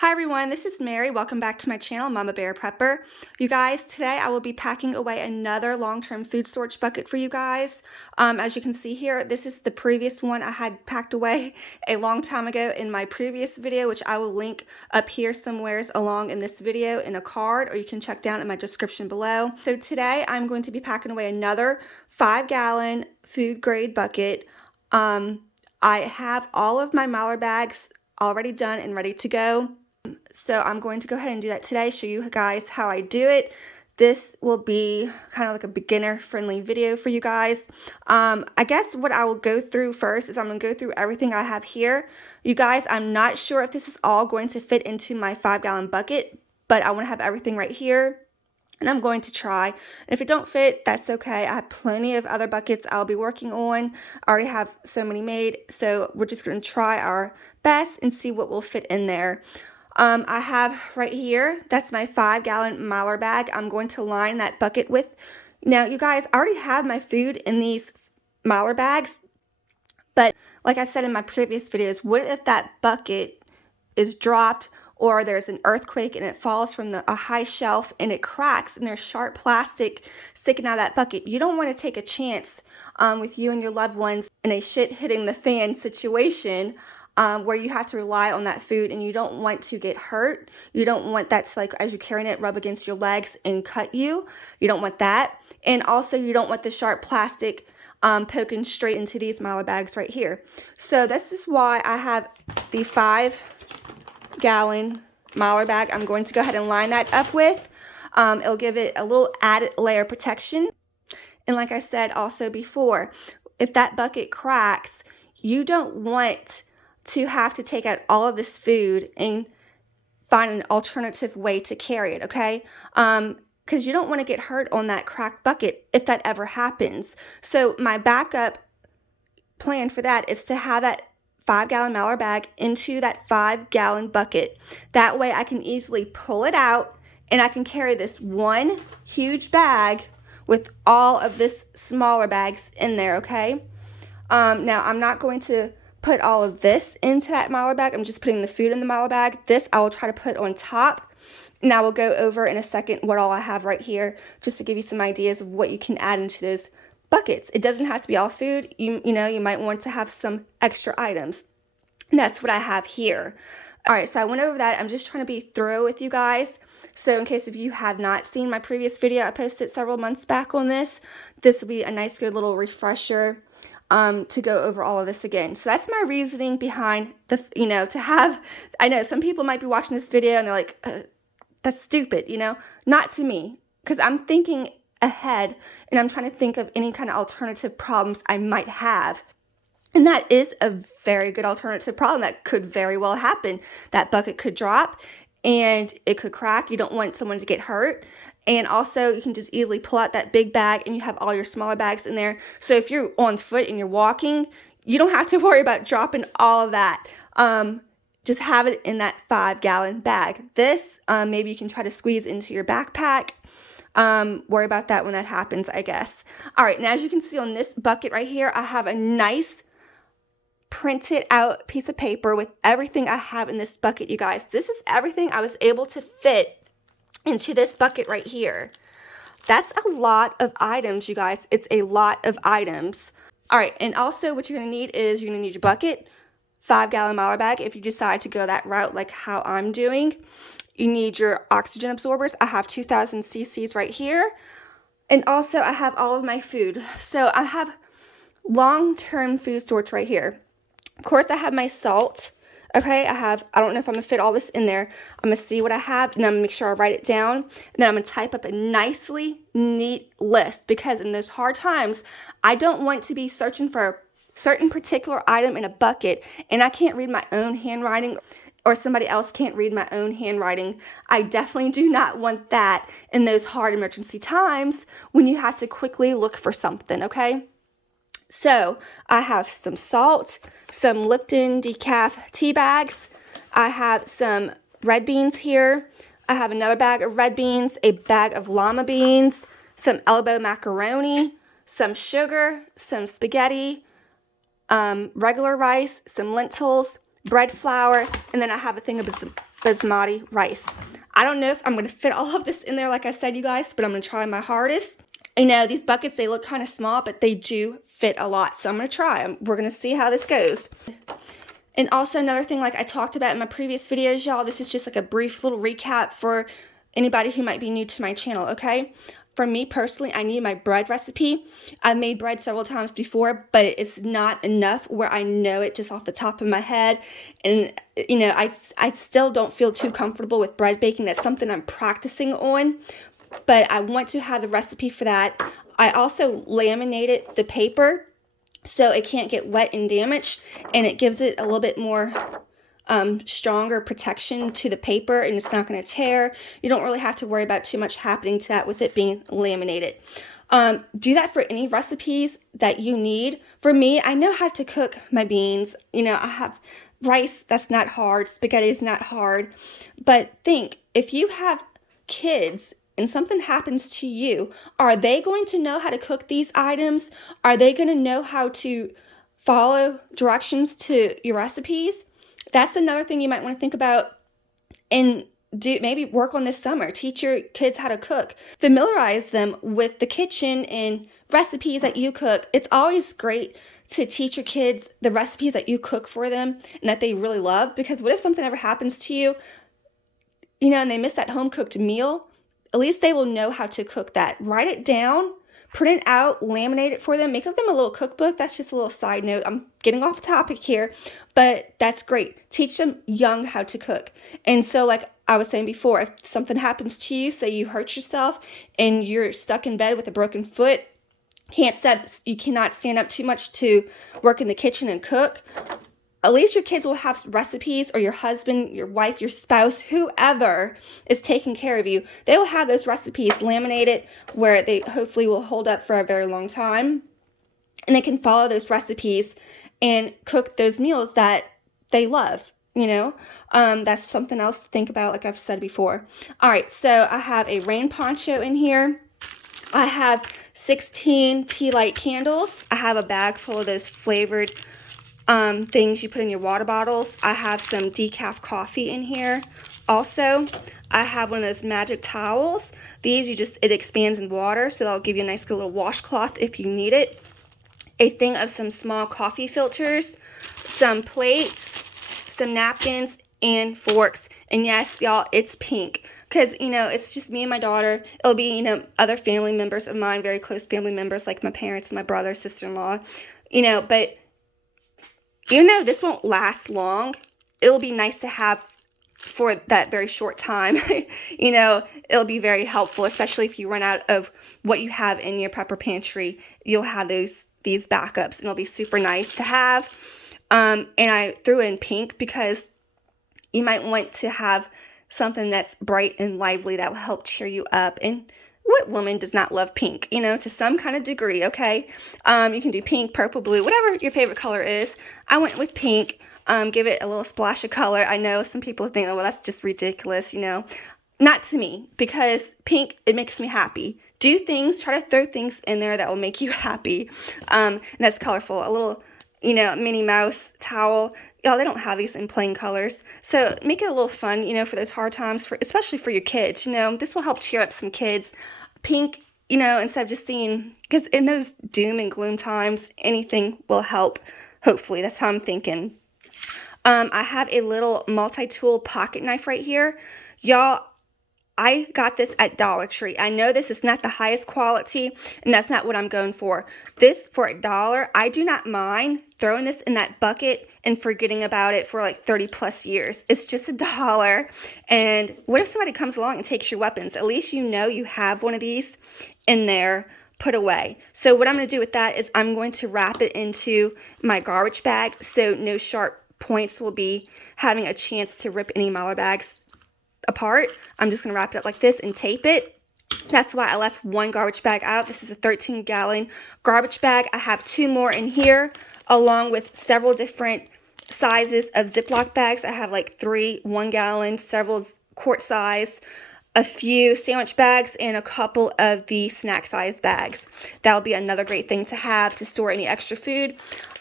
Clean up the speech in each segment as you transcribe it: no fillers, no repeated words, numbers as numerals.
Hi everyone, this is Mary. Welcome back to my channel, Mama Bear Prepper. You guys, today I will be packing away another long-term food storage bucket for you guys. As you can see here, this is the previous one I had packed away a long time ago in my previous video, which I will link up here somewheres along in this video in a card, or you can check down in my description below. So today I'm going to be packing away another 5-gallon food grade bucket. I have all of my Mylar bags already done and ready to go. So I'm going to go ahead and do that today, show you guys how I do it. This will be kind of like a beginner friendly video for you guys. I guess what I will go through first is I'm going to go through everything I have here. You guys, I'm not sure if this is all going to fit into my 5-gallon bucket, but I want to have everything right here. And I'm going to try. And if it don't fit, that's okay. I have plenty of other buckets I'll be working on. I already have so many made. So we're just going to try our best and see what will fit in there. I have right here, that's my 5-gallon Mylar bag. I'm going to line that bucket with. Now, you guys, I already have my food in these Mylar bags. But like I said in my previous videos, what if that bucket is dropped, or there's an earthquake and it falls from a high shelf and it cracks and there's sharp plastic sticking out of that bucket? You don't want to take a chance with you and your loved ones in a shit hitting the fan situation where you have to rely on that food and you don't want to get hurt. You don't want that to, like, as you're carrying it, rub against your legs and cut you. You don't want that. And also you don't want the sharp plastic poking straight into these Mylar bags right here. So this is why I have the 5-gallon Mylar bag I'm going to go ahead and line that up with. It'll give it a little added layer of protection. And like I said also before, if that bucket cracks, you don't want to have to take out all of this food and find an alternative way to carry it, okay? Because you don't want to get hurt on that cracked bucket if that ever happens. So my backup plan for that is to have that 5-gallon Mylar bag into that 5-gallon bucket. That way I can easily pull it out and I can carry this one huge bag with all of this smaller bags in there, okay? Now I'm not going to put all of this into that Mylar bag. I'm just putting the food in the Mylar bag. This I will try to put on top. And I will go over in a second what all I have right here, just to give you some ideas of what you can add into those buckets. It doesn't have to be all food. You know, you might want to have some extra items. And that's what I have here. All right, so I went over that. I'm just trying to be thorough with you guys. So in case if you have not seen my previous video, I posted several months back on this. This will be a nice, good little refresher to go over all of this again. So that's my reasoning behind the, to have, I know some people might be watching this video and they're like, that's stupid, not to me, because I'm thinking ahead and I'm trying to think of any kind of alternative problems I might have. And that is a very good alternative problem that could very well happen. That bucket could drop and it could crack. You don't want someone to get hurt. And also, you can just easily pull out that big bag and you have all your smaller bags in there. So if you're on foot and you're walking, you don't have to worry about dropping all of that. Just have it in that 5-gallon bag. This, maybe you can try to squeeze into your backpack. Worry about that when that happens, I guess. All right, now as you can see on this bucket right here, I have a nice printed out piece of paper with everything I have in this bucket, you guys. This is everything I was able to fit into this bucket right here. That's a lot of items, you guys. It's a lot of items. All right, and also what you're gonna need is you're gonna need your bucket, 5-gallon Mylar bag if you decide to go that route like how I'm doing. You need your oxygen absorbers. I have 2,000 cc's right here. And also I have all of my food. So I have long-term food storage right here. Of course, I have my salt. Okay, I don't know if I'm gonna fit all this in there. I'm gonna see what I have and I'm gonna make sure I write it down. And then I'm gonna type up a nicely neat list, because in those hard times, I don't want to be searching for a certain particular item in a bucket and I can't read my own handwriting, or somebody else can't read my own handwriting. I definitely do not want that in those hard emergency times when you have to quickly look for something, okay? So I have some salt, some Lipton decaf tea bags. I have some red beans here. I have another bag of red beans, a bag of llama beans, some elbow macaroni, some sugar, some spaghetti, regular rice, some lentils, bread flour, and then I have a thing of Basmati rice. I don't know if I'm going to fit all of this in there, like I said, you guys, but I'm going to try my hardest. You know, these buckets, they look kind of small, but they do fit a lot. So I'm going to try them. We're going to see how this goes. And also another thing, like I talked about in my previous videos, y'all, this is just like a brief little recap for anybody who might be new to my channel, okay? For me personally, I need my bread recipe. I've made bread several times before, but it's not enough where I know it just off the top of my head. And, you know, I still don't feel too comfortable with bread baking. That's something I'm practicing on, but I want to have the recipe for that. I also laminated the paper so it can't get wet and damaged, and it gives it a little bit more stronger protection to the paper, and it's not going to tear. You don't really have to worry about too much happening to that with it being laminated. Do that for any recipes that you need. For me, I know how to cook my beans. You know, I have rice, that's not hard. Spaghetti is not hard. But think, if you have kids and something happens to you, are they going to know how to cook these items? Are they going to know how to follow directions to your recipes? That's another thing you might want to think about and maybe work on this summer. Teach your kids how to cook. Familiarize them with the kitchen and recipes that you cook. It's always great to teach your kids the recipes that you cook for them and that they really love, because what if something ever happens to you, you know, and they miss that home cooked meal? At least they will know how to cook that. Write it down, print it out, laminate it for them, make them a little cookbook. That's just a little side note. I'm getting off topic here, but that's great. Teach them young how to cook. And so, like I was saying before, if something happens to you, say you hurt yourself and you're stuck in bed with a broken foot, you cannot stand up too much to work in the kitchen and cook, at least your kids will have recipes, or your husband, your wife, your spouse, whoever is taking care of you, they will have those recipes laminated where they hopefully will hold up for a very long time. And they can follow those recipes and cook those meals that they love, you know. That's something else to think about, like I've said before. All right, so I have a rain poncho in here. I have 16 tea light candles. I have a bag full of those flavored things you put in your water bottles. I have some decaf coffee in here. Also, I have one of those magic towels. These, it expands in water, so that'll give you a nice little washcloth if you need it. A thing of some small coffee filters, some plates, some napkins, and forks. And yes, y'all, it's pink, because, you know, it's just me and my daughter. It'll be, you know, other family members of mine, very close family members, like my parents, my brother, sister-in-law, you know, but even though this won't last long, it'll be nice to have for that very short time. You know, it'll be very helpful, especially if you run out of what you have in your prepper pantry. You'll have these backups, and it'll be super nice to have. And I threw in pink because you might want to have something that's bright and lively that will help cheer you up. And what woman does not love pink, you know, to some kind of degree, okay? You can do pink, purple, blue, whatever your favorite color is. I went with pink. Give it a little splash of color. I know some people think, oh, well, that's just ridiculous, you know. Not to me, because pink, it makes me happy. Do things, try to throw things in there that will make you happy. And that's colorful. A little, you know, Minnie Mouse towel. Y'all, they don't have these in plain colors. So make it a little fun, you know, for those hard times, especially for your kids. You know, this will help cheer up some kids. Pink, you know, instead of just seeing, because in those doom and gloom times, anything will help. Hopefully, that's how I'm thinking. I have a little multi-tool pocket knife right here. Y'all, I got this at Dollar Tree. I know this is not the highest quality, and that's not what I'm going for. This, for $1, I do not mind throwing this in that bucket and forgetting about it for like 30 plus years. It's just $1. And what if somebody comes along and takes your weapons? At least you know you have one of these in there put away. So what I'm going to do with that is I'm going to wrap it into my garbage bag so no sharp points will be having a chance to rip any Mylar bags apart. I'm just going to wrap it up like this and tape it. That's why I left one garbage bag out. This is a 13-gallon garbage bag. I have 2 more in here, along with several different sizes of Ziploc bags. I have like 3 1-gallon, several quart size, a few sandwich bags, and a couple of the snack size bags. That'll be another great thing to have to store any extra food.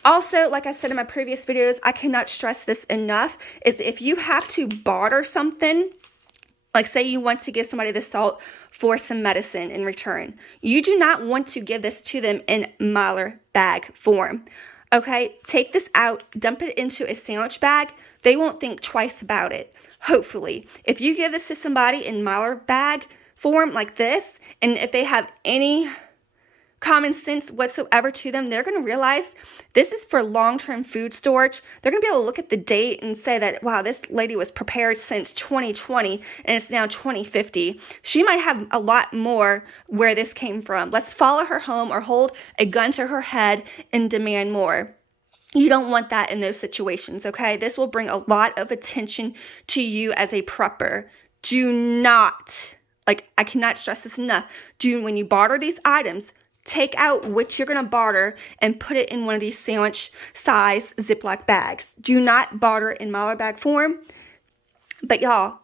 Also, like I said in my previous videos, I cannot stress this enough, is if you have to barter something, like say you want to give somebody the salt for some medicine in return, you do not want to give this to them in Mylar bag form. Okay, take this out, dump it into a sandwich bag. They won't think twice about it, hopefully. If you give this to somebody in Mylar bag form like this, and if they have any common sense whatsoever to them, they're going to realize this is for long-term food storage. They're going to be able to look at the date and say that, wow, this lady was prepared since 2020 and it's now 2050. She might have a lot more where this came from. Let's follow her home or hold a gun to her head and demand more. You don't want that in those situations, okay? This will bring a lot of attention to you as a prepper. Do not, like, I cannot stress this enough. When you barter these items, take out which you're going to barter and put it in one of these sandwich size Ziploc bags. Do not barter in Mylar bag form. But y'all,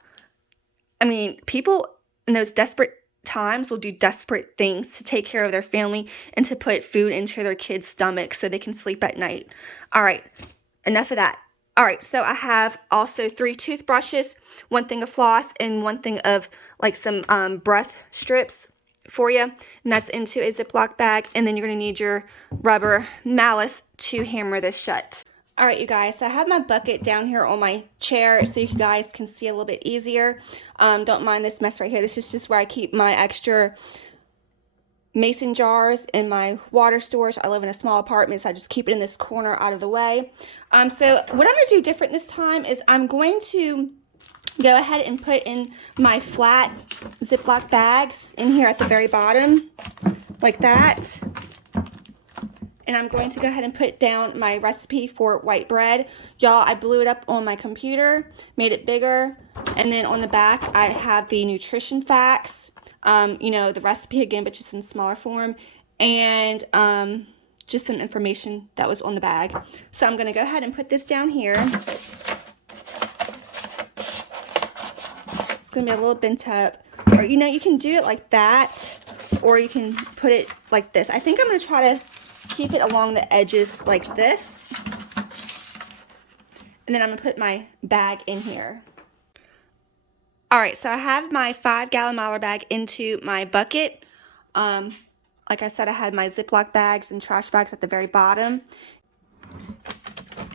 I mean, people in those desperate times will do desperate things to take care of their family and to put food into their kids' stomachs so they can sleep at night. All right, enough of that. All right, so I have also 3 toothbrushes, 1 thing of floss, and 1 thing of like some breath strips for you, and that's into a Ziploc bag. And then you're going to need your rubber malice to hammer this shut. All right, you guys, so I have my bucket down here on my chair so you guys can see a little bit easier. Don't mind this mess right here. This is just where I keep my extra mason jars and my water storage. I live in a small apartment, so I just keep it in this corner out of the way. So what I'm going to do different this time is I'm going to go ahead and put in my flat Ziploc bags in here at the very bottom, like that. And I'm going to go ahead and put down my recipe for white bread. Y'all, I blew it up on my computer, made it bigger, and then on the back I have the nutrition facts, you know, the recipe again, but just in smaller form, and just some information that was on the bag. So I'm going to go ahead and put this down here. It's going to be a little bent up, or you know, you can do it like that, or you can put it like this. I think I'm going to try to keep it along the edges like this, and then I'm going to put my bag in here. All right, so I have my 5-gallon Mylar bag into my bucket. Like I said, I had my Ziploc bags and trash bags at the very bottom.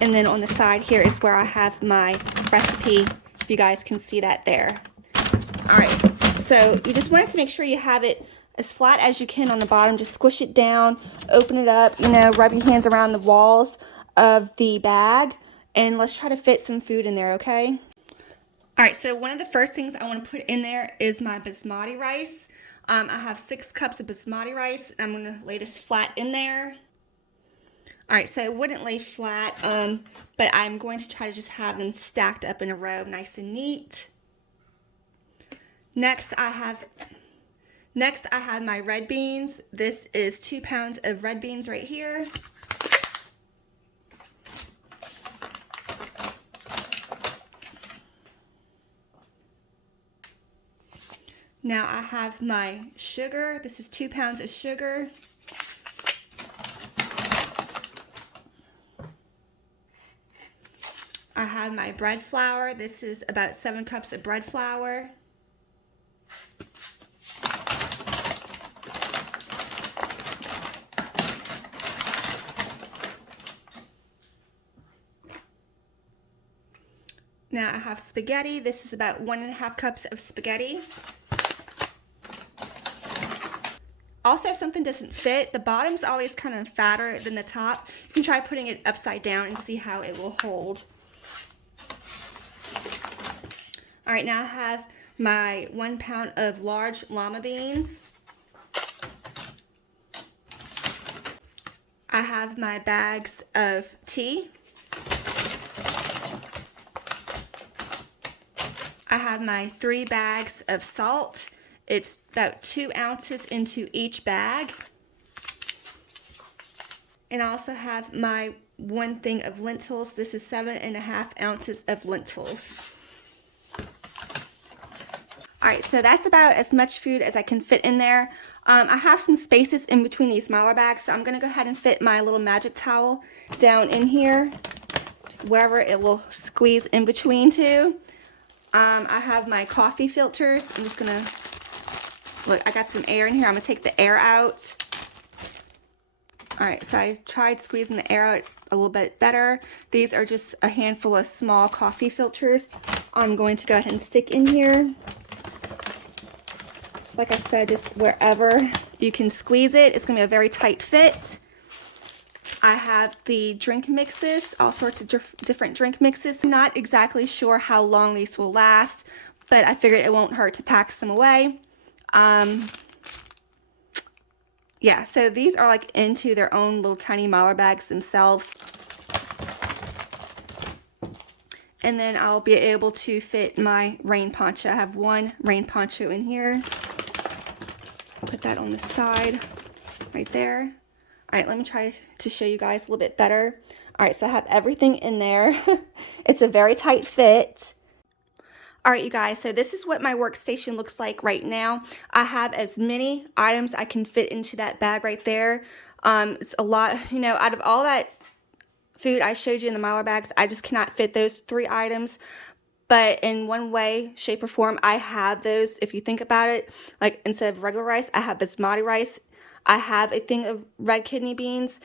And then on the side here is where I have my recipe, if you guys can see that there. All right, so you just wanted to make sure you have it as flat as you can on the bottom. Just squish it down, open it up, you know, rub your hands around the walls of the bag, and let's try to fit some food in there, okay? All right, so one of the first things I want to put in there is my basmati rice. I have 6 cups of basmati rice. I'm going to lay this flat in there. All right, so it wouldn't lay flat, but I'm going to try to just have them stacked up in a row, nice and neat. Next, I have my red beans. This is 2 pounds of red beans right here. Now I have my sugar. This is 2 pounds of sugar. I have my bread flour. This is about 7 cups of bread flour. Now I have spaghetti. This is about 1.5 cups of spaghetti. Also, if something doesn't fit, the bottom's always kind of fatter than the top. You can try putting it upside down and see how it will hold. All right, now I have my 1 pound of large lima beans. I have my bags of tea. I have my 3 bags of salt. It's about 2 ounces into each bag. And I also have my 1 thing of lentils. This is 7.5 ounces of lentils. All right, so that's about as much food as I can fit in there. I have some spaces in between these Mylar bags, so I'm gonna go ahead and fit my little magic towel down in here, just wherever it will squeeze in between two. I have my coffee filters. I'm just gonna, look, I got some air in here. I'm gonna take the air out. All right, so I tried squeezing the air out a little bit better. These are just a handful of small coffee filters I'm going to go ahead and stick in here. Just like I said, just wherever you can squeeze it. It's gonna be a very tight fit. I have the drink mixes, all sorts of different drink mixes. I'm not exactly sure how long these will last, but I figured it won't hurt to pack some away. Yeah, so these are like into their own little tiny Mylar bags themselves. And then I'll be able to fit my rain poncho. I have one rain poncho in here. Put that on the side right there. All right, let me try to show you guys a little bit better. All right, so I have everything in there. It's a very tight fit. All right, you guys, so this is what my workstation looks like right now. I have as many items I can fit into that bag right there. It's a lot, you know, out of all that food I showed you in the Mylar bags, I just cannot fit those 3 items. But in one way, shape, or form, I have those. If you think about it, like instead of regular rice, I have basmati rice. I have a thing of red kidney beans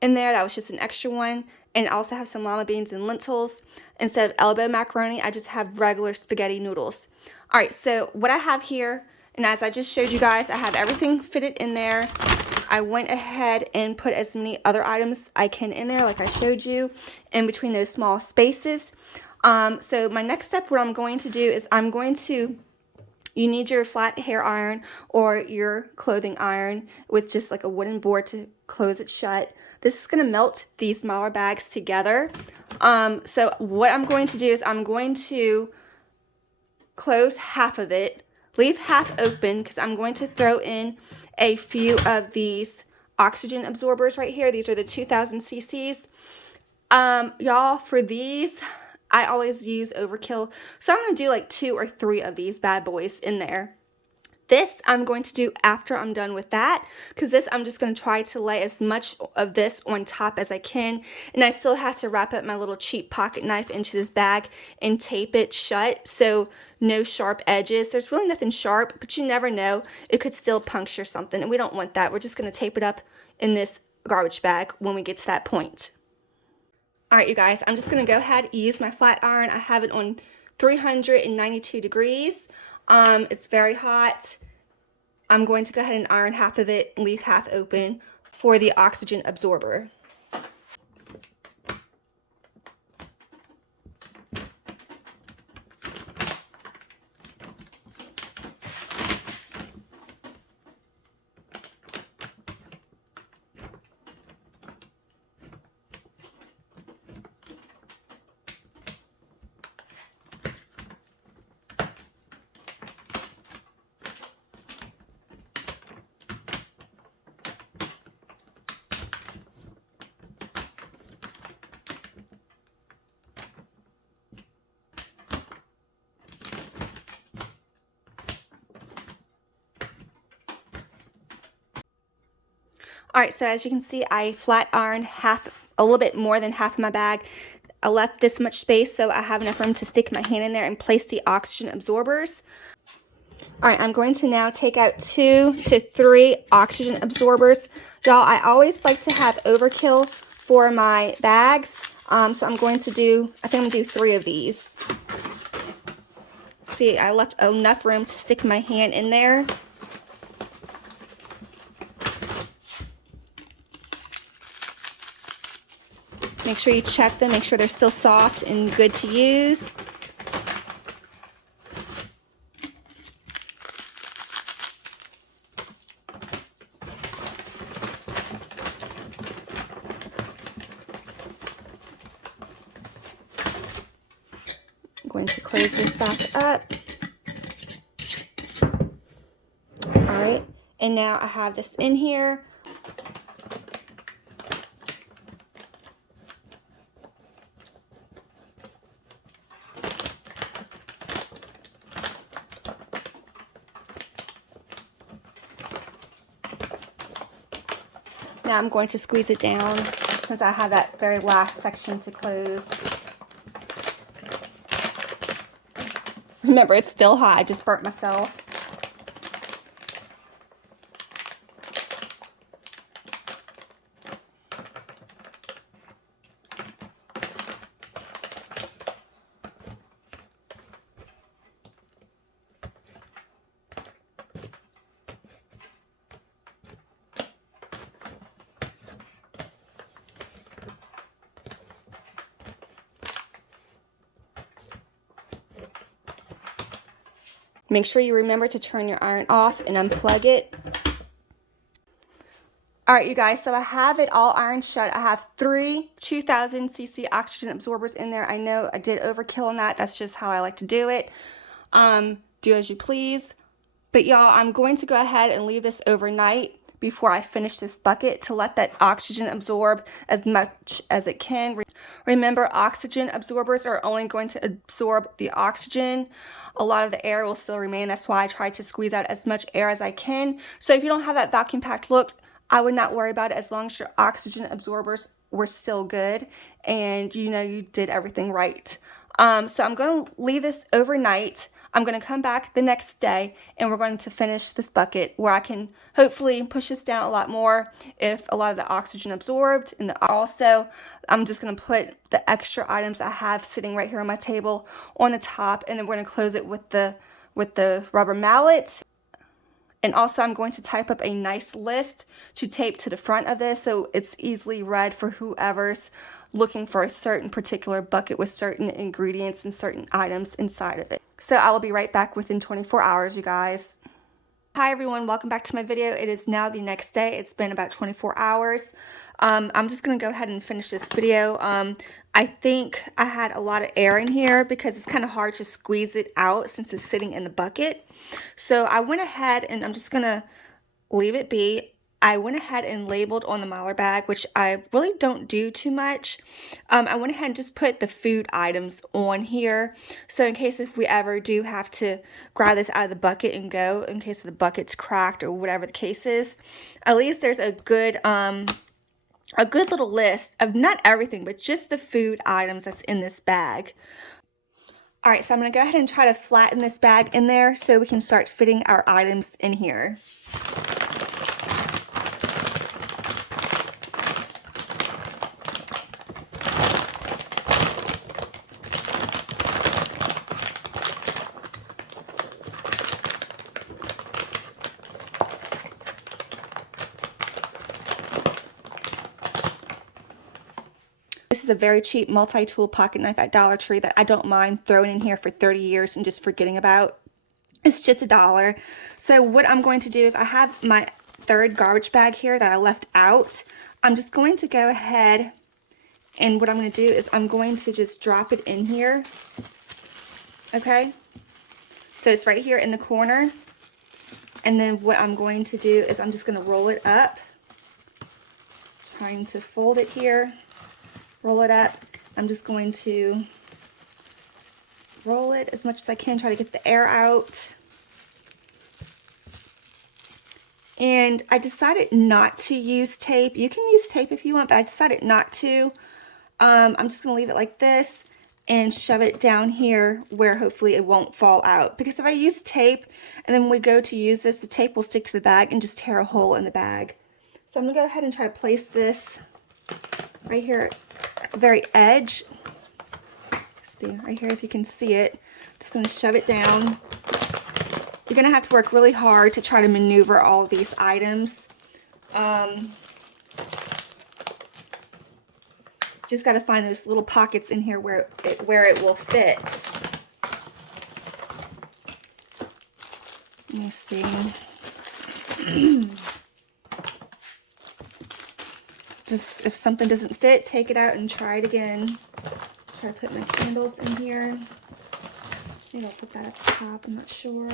in there. That was just an extra one. And I also have some lima beans and lentils. Instead of elbow macaroni, I just have regular spaghetti noodles. All right, so what I have here, and as I just showed you guys, I have everything fitted in there. I went ahead and put as many other items I can in there, like I showed you, in between those small spaces. So my next step, what I'm going to do is you need your flat hair iron or your clothing iron with just like a wooden board to close it shut. This is going to melt these Mylar bags together. So what I'm going to do is I'm going to close half of it, leave half open, because I'm going to throw in a few of these oxygen absorbers right here. These are the 2000 cc's. Y'all, for these, I always use overkill. So I'm going to do like 2 or 3 of these bad boys in there. This I'm going to do after I'm done with that, because this I'm just going to try to lay as much of this on top as I can. And I still have to wrap up my little cheap pocket knife into this bag and tape it shut, so no sharp edges. There's really nothing sharp, but you never know. It could still puncture something, and we don't want that. We're just going to tape it up in this garbage bag when we get to that point. All right, you guys, I'm just going to go ahead and use my flat iron. I have it on 392 degrees. It's very hot. I'm going to go ahead and iron half of it and leave half open for the oxygen absorber. All right, so as you can see, I flat ironed a little bit more than half of my bag. I left this much space so I have enough room to stick my hand in there and place the oxygen absorbers. All right, I'm going to now take out 2 to 3 oxygen absorbers. Y'all, I always like to have overkill for my bags. So I'm going to do, I think I'm going to do 3 of these. See, I left enough room to stick my hand in there. Make sure you check them, make sure they're still soft and good to use. I'm going to close this back up. All right, and now I have this in here. Now I'm going to squeeze it down because I have that very last section to close. Remember, it's still hot. I just burnt myself. Make sure you remember to turn your iron off and unplug it. Alright, you guys, so I have it all ironed shut. I have 3 2000 cc oxygen absorbers in there. I know I did overkill on that. That's just how I like to do it. Do as you please. But y'all, I'm going to go ahead and leave this overnight before I finish this bucket to let that oxygen absorb as much as it can. Remember, oxygen absorbers are only going to absorb the oxygen. A lot of the air will still remain. That's why I try to squeeze out as much air as I can. So if you don't have that vacuum packed look, I would not worry about it as long as your oxygen absorbers were still good and you know you did everything right. So I'm going to leave this overnight. I'm going to come back the next day and we're going to finish this bucket where I can hopefully push this down a lot more if a lot of the oxygen absorbed. And also, I'm just going to put the extra items I have sitting right here on my table on the top, and then we're going to close it with the rubber mallet. And also, I'm going to type up a nice list to tape to the front of this so it's easily read for whoever's looking for a certain particular bucket with certain ingredients and certain items inside of it. So I will be right back within 24 hours, you guys. Hi everyone, welcome back to my video. It is now the next day. It's been about 24 hours. I'm just going to go ahead and finish this video. I think I had a lot of air in here because it's kind of hard to squeeze it out since it's sitting in the bucket. So I went ahead and I'm just going to leave it be. I went ahead and labeled on the Mylar bag, which I really don't do too much. I went ahead and just put the food items on here. So in case if we ever do have to grab this out of the bucket and go, in case the bucket's cracked or whatever the case is, at least there's a good little list of not everything, but just the food items that's in this bag. All right, so I'm going to go ahead and try to flatten this bag in there so we can start fitting our items in here. This is a very cheap multi-tool pocket knife at Dollar Tree that I don't mind throwing in here for 30 years and just forgetting about. It's just $1. So what I'm going to do is I have my third garbage bag here that I left out. I'm just going to go ahead and what I'm going to do is I'm going to just drop it in here. Okay? So it's right here in the corner. And then what I'm going to do is I'm just going to roll it up. Trying to fold it here. Roll it up. I'm just going to roll it as much as I can, try to get the air out. And I decided not to use tape. You can use tape if you want, but I decided not to. I'm just going to leave it like this and shove it down here where hopefully it won't fall out. Because if I use tape and then when we go to use this, the tape will stick to the bag and just tear a hole in the bag. So I'm going to go ahead and try to place this right here at the very edge. See right here if you can see it. Just going to shove it down. You're going to have to work really hard to try to maneuver all of these items. Just got to find those little pockets in here where it will fit. Let me see. Just if something doesn't fit, take it out and try it again. Try to put my candles in here. Maybe I'll put that at the top, I'm not sure.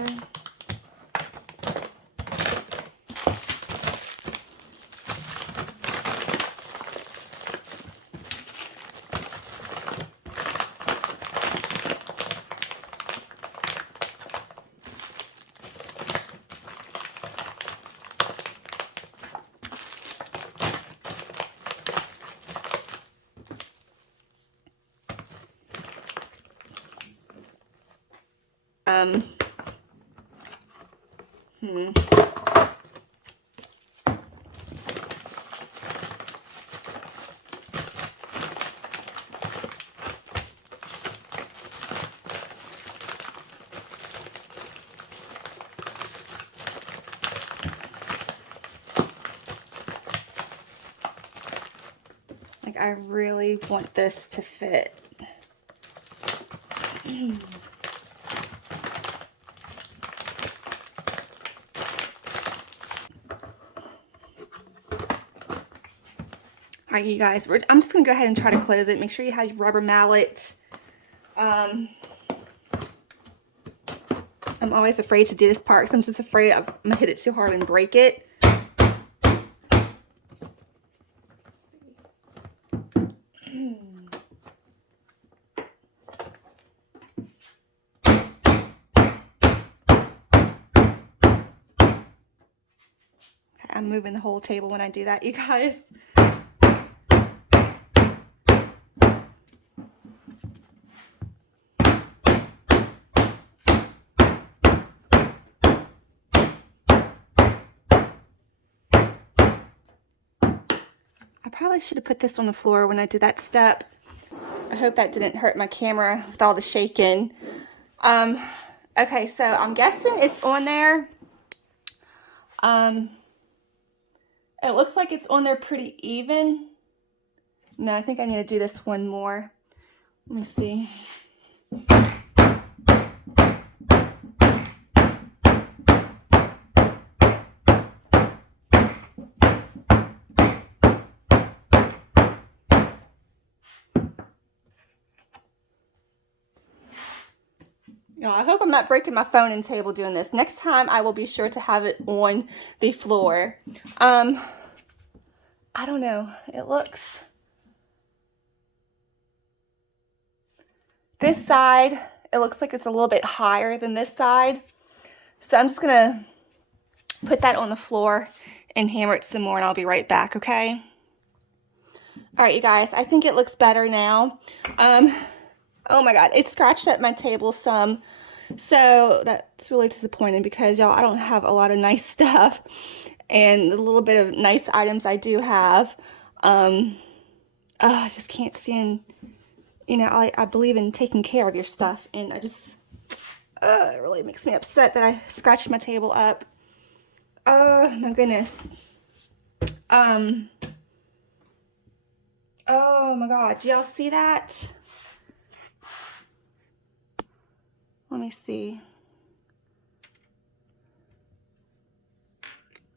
Like, I really want this to fit. All right, you guys, I'm just gonna go ahead and try to close it. Make sure you have your rubber mallet. I'm always afraid to do this part because I'm just afraid I'm gonna hit it too hard and break it. I'm moving the whole table when I do that, you guys. I probably should have put this on the floor when I did that step. I hope that didn't hurt my camera with all the shaking. Okay, so I'm guessing it's on there. It looks like it's on there pretty even. No, I think I need to do this one more. Let me see. I hope I'm not breaking my phone and table doing this. Next time I will be sure to have it on the floor. I don't know. It looks... This side, it looks like it's a little bit higher than this side. So I'm just gonna put that on the floor and hammer it some more and I'll be right back, okay? All right, you guys, I think it looks better now. Oh my God, it scratched at my table some. So that's really disappointing because y'all, I don't have a lot of nice stuff, and the little bit of nice items I do have, I just can't stand, you know, I believe in taking care of your stuff, and I just, it really makes me upset that I scratched my table up. Oh my goodness. Oh my God, do y'all see that? Let me see.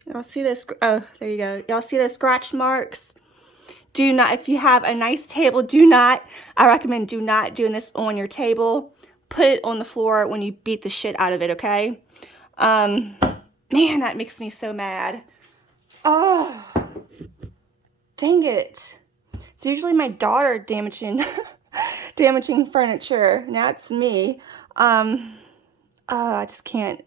Y'all see this? Oh, there you go. Y'all see those scratch marks? Do not, if you have a nice table, do not, I recommend do not doing this on your table. Put it on the floor when you beat the shit out of it, okay? Man, that makes me so mad. Oh, dang it. It's usually my daughter damaging furniture. Now it's me. I just can't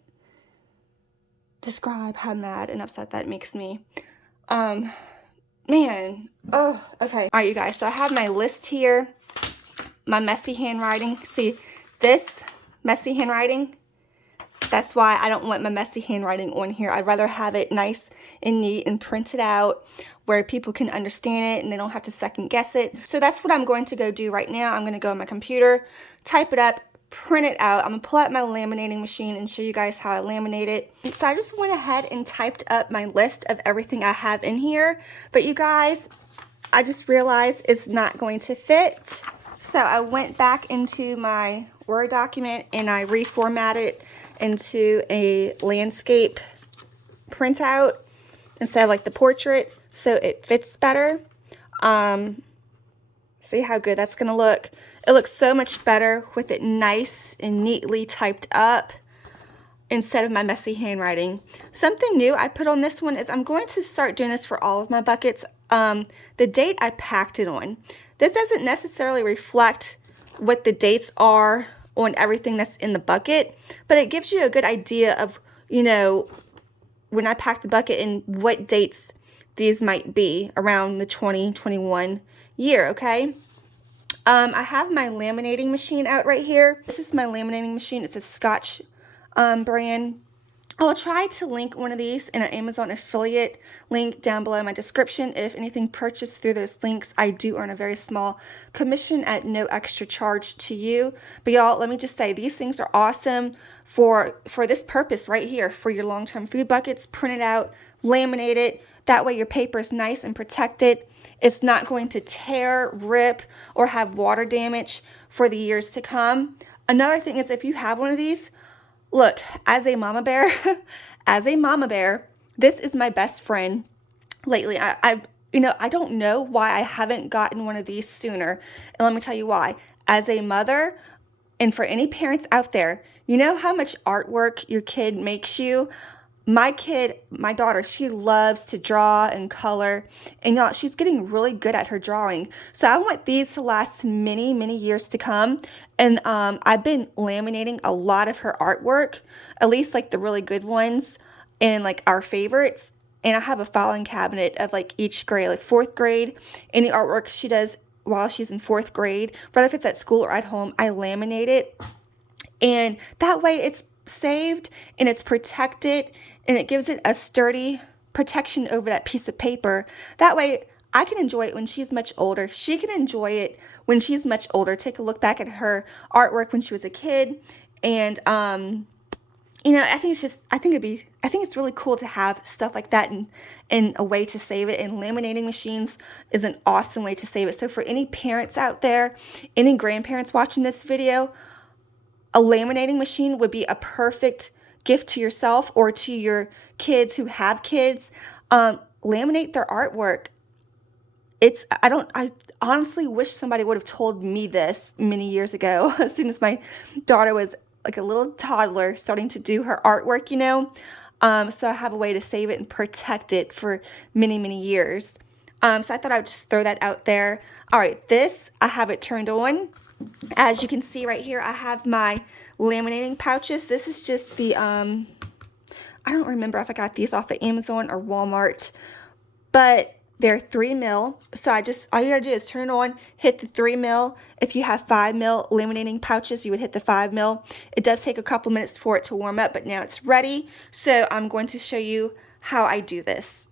describe how mad and upset that makes me. Man, oh, okay. All right, you guys, so I have my list here, my messy handwriting. See, this messy handwriting, that's why I don't want my messy handwriting on here. I'd rather have it nice and neat and printed out where people can understand it and they don't have to second guess it. So that's what I'm going to go do right now. I'm gonna go on my computer, type it up, print it out. I'm gonna pull out my laminating machine and show you guys how I laminate it. And so I just went ahead and typed up my list of everything I have in here. But you guys, I just realized it's not going to fit. So I went back into my Word document and I reformatted it into a landscape printout instead of like the portrait, so it fits better. See how good that's gonna look. It looks so much better with it nice and neatly typed up instead of my messy handwriting. Something new I put on this one is I'm going to start doing this for all of my buckets. The date I packed it on. This doesn't necessarily reflect what the dates are on everything that's in the bucket, but it gives you a good idea of, you know, when I pack the bucket and what dates these might be around the 2021 year, okay? I have my laminating machine out right here. This is my laminating machine. It's a Scotch brand. I'll try to link one of these in an Amazon affiliate link down below in my description. If anything purchased through those links, I do earn a very small commission at no extra charge to you. But y'all, let me just say, these things are awesome for this purpose right here, for your long-term food buckets. Print it out, laminate it. That way your paper is nice and protected. It's not going to tear, rip, or have water damage for the years to come. Another thing is, if you have one of these, look, as a mama bear, this is my best friend lately. I don't know why I haven't gotten one of these sooner. And let me tell you why. As a mother, and for any parents out there, you know how much artwork your kid makes you? My daughter, she loves to draw and color, and y'all, she's getting really good at her drawing. So I want these to last many, many years to come. And I've been laminating a lot of her artwork, at least like the really good ones and like our favorites. And I have a filing cabinet of like each grade, like 4th grade, any artwork she does while she's in 4th grade, whether if it's at school or at home, I laminate it. And that way it's saved and it's protected, and it gives it a sturdy protection over that piece of paper. That way I can enjoy it when she's much older. She can enjoy it when she's much older. Take a look back at her artwork when she was a kid. And I think it's really cool to have stuff like that and a way to save it. And laminating machines is an awesome way to save it. So for any parents out there, any grandparents watching this video, a laminating machine would be a perfect gift to yourself or to your kids who have kids. Laminate their artwork. I honestly wish somebody would have told me this many years ago, as soon as my daughter was like a little toddler starting to do her artwork, So I have a way to save it and protect it for many, many years. So I thought I would just throw that out there. All right, I have it turned on. As you can see right here, I have my laminating pouches. This is just the, I don't remember if I got these off of Amazon or Walmart, but they're 3 mil. So all you gotta do is turn it on, hit the 3 mil. If you have 5 mil laminating pouches, you would hit the 5 mil. It does take a couple minutes for it to warm up, but now it's ready. So I'm going to show you how I do this.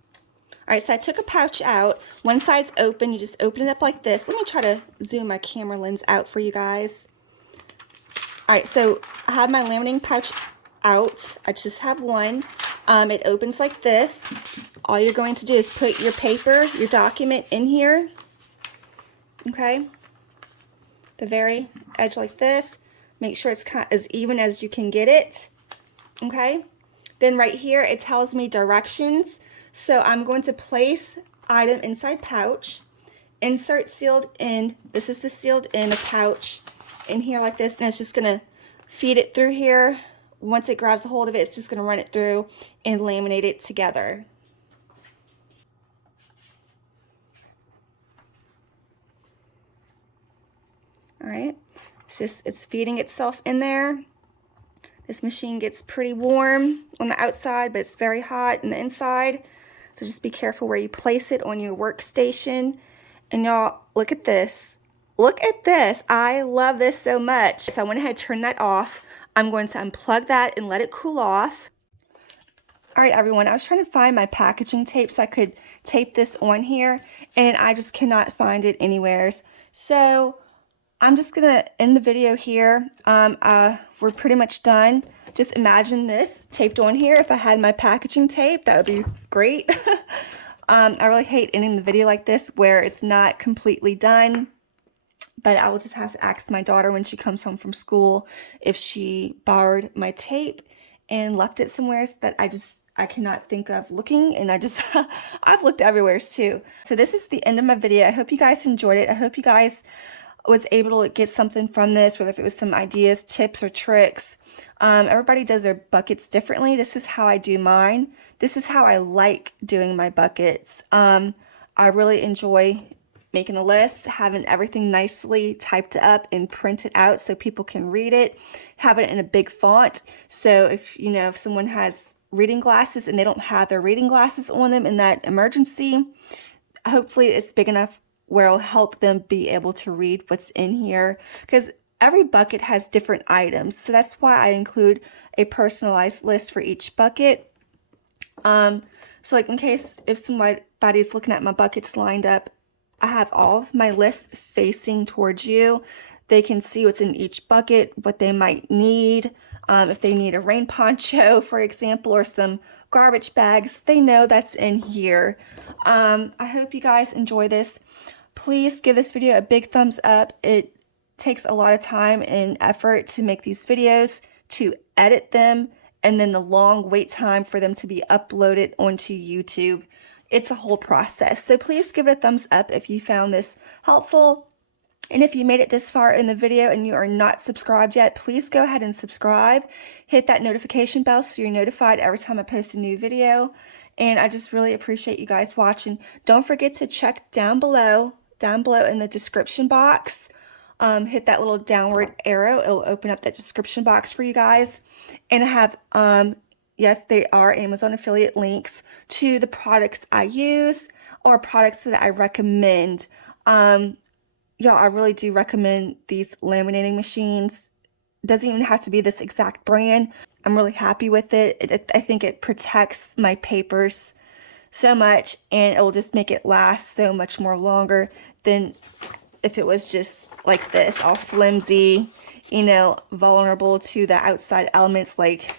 All right, so I took a pouch out. One side's open. You just open it up like this. Let me try to zoom my camera lens out for you guys. All right, so I have my laminating pouch out. I just have one. It opens like this. All you're going to do is put your paper, your document in here. Okay? The very edge like this. Make sure it's as even as you can get it. Okay? Then right here, it tells me directions. So I'm going to place item inside pouch, insert sealed end. This is the sealed end of pouch in here like this, and it's just going to feed it through here. Once it grabs a hold of it, it's just going to run it through and laminate it together. All right, it's feeding itself in there. This machine gets pretty warm on the outside, but it's very hot on the inside. So just be careful where you place it on your workstation. And y'all, look at this. Look at this. I love this so much. So I went ahead and turned that off. I'm going to unplug that and let it cool off. All right, everyone, I was trying to find my packaging tape so I could tape this on here, and I just cannot find it anywhere. So I'm just gonna end the video here. We're pretty much done. Just imagine this taped on here. If I had my packaging tape, that would be great. I really hate ending the video like this where it's not completely done, but I will just have to ask my daughter when she comes home from school if she borrowed my tape and left it somewhere that I cannot think of looking, and I've looked everywhere too. So this is the end of my video. I hope you guys enjoyed it. I hope you guys was able to get something from this, whether if it was some ideas, tips, or tricks. Everybody does their buckets differently. This is how I do mine. This is how I like doing my buckets. I really enjoy making a list, having everything nicely typed up and printed out so people can read it, have it in a big font. So if someone has reading glasses and they don't have their reading glasses on them in that emergency, hopefully it's big enough where it'll help them be able to read what's in here, because every bucket has different items. So that's why I include a personalized list for each bucket. So like in case if somebody's looking at my buckets lined up, I have all of my lists facing towards you. They can see what's in each bucket, what they might need. If they need a rain poncho, for example, or some garbage bags, they know that's in here. I hope you guys enjoy this. Please give this video a big thumbs up. It takes a lot of time and effort to make these videos, to edit them, and then the long wait time for them to be uploaded onto YouTube. It's a whole process. So please give it a thumbs up if you found this helpful. And if you made it this far in the video and you are not subscribed yet, please go ahead and subscribe. Hit that notification bell so you're notified every time I post a new video. And I just really appreciate you guys watching. Don't forget to check down below in the description box. Hit that little downward arrow. It'll open up that description box for you guys. And I have, yes, they are Amazon affiliate links to the products I use or products that I recommend. Y'all, I really do recommend these laminating machines. It doesn't even have to be this exact brand. I'm really happy with it. I think it protects my papers so much, and it will just make it last so much more longer than if it was just like this, all flimsy, you know, vulnerable to the outside elements, like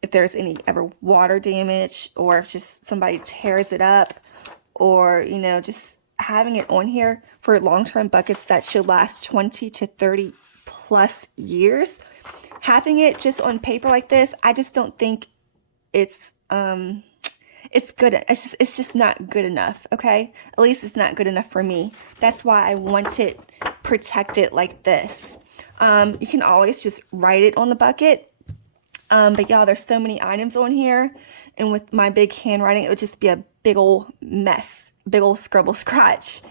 if there's any ever water damage, or if just somebody tears it up, or, you know, just having it on here for long-term buckets that should last 20 to 30 plus years. Having it just on paper like this, I just don't think it's good. It's just not good enough, okay? At least it's not good enough for me. That's why I want it protected like this. You can always just write it on the bucket. But y'all, there's so many items on here, and with my big handwriting, it would just be a big old mess, big old scribble scratch.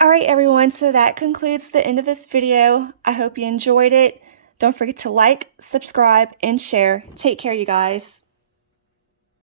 All right, everyone, so that concludes the end of this video. I hope you enjoyed it. Don't forget to like, subscribe, and share. Take care, you guys.